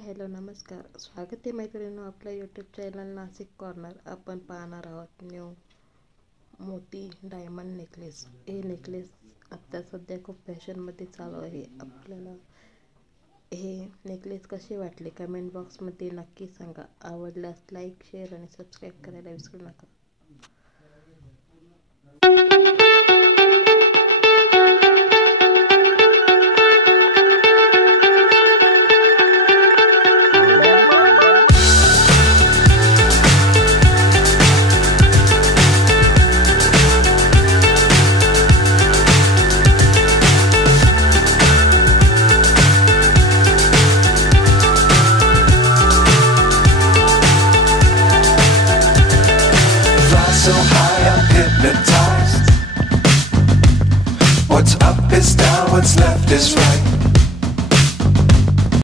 Hello नमस्कार. स्वागत आहे मैत्रिणींनो आपल्या यूट्यूब चॅनल नाशिक कॉर्नर. आपण पाहणार आहोत न्यू मोती डायमंड नेकलेस. हे नेकलेस आता सध्या खूप फॅशनमध्ये चालू आहे. आपल्याला हे नेकलेस कसे वाटले कमेंट बॉक्समध्ये नक्की सांगा. आवडल्यास लाईक शेअर आणि सबस्क्राईब करायला विसरू नका.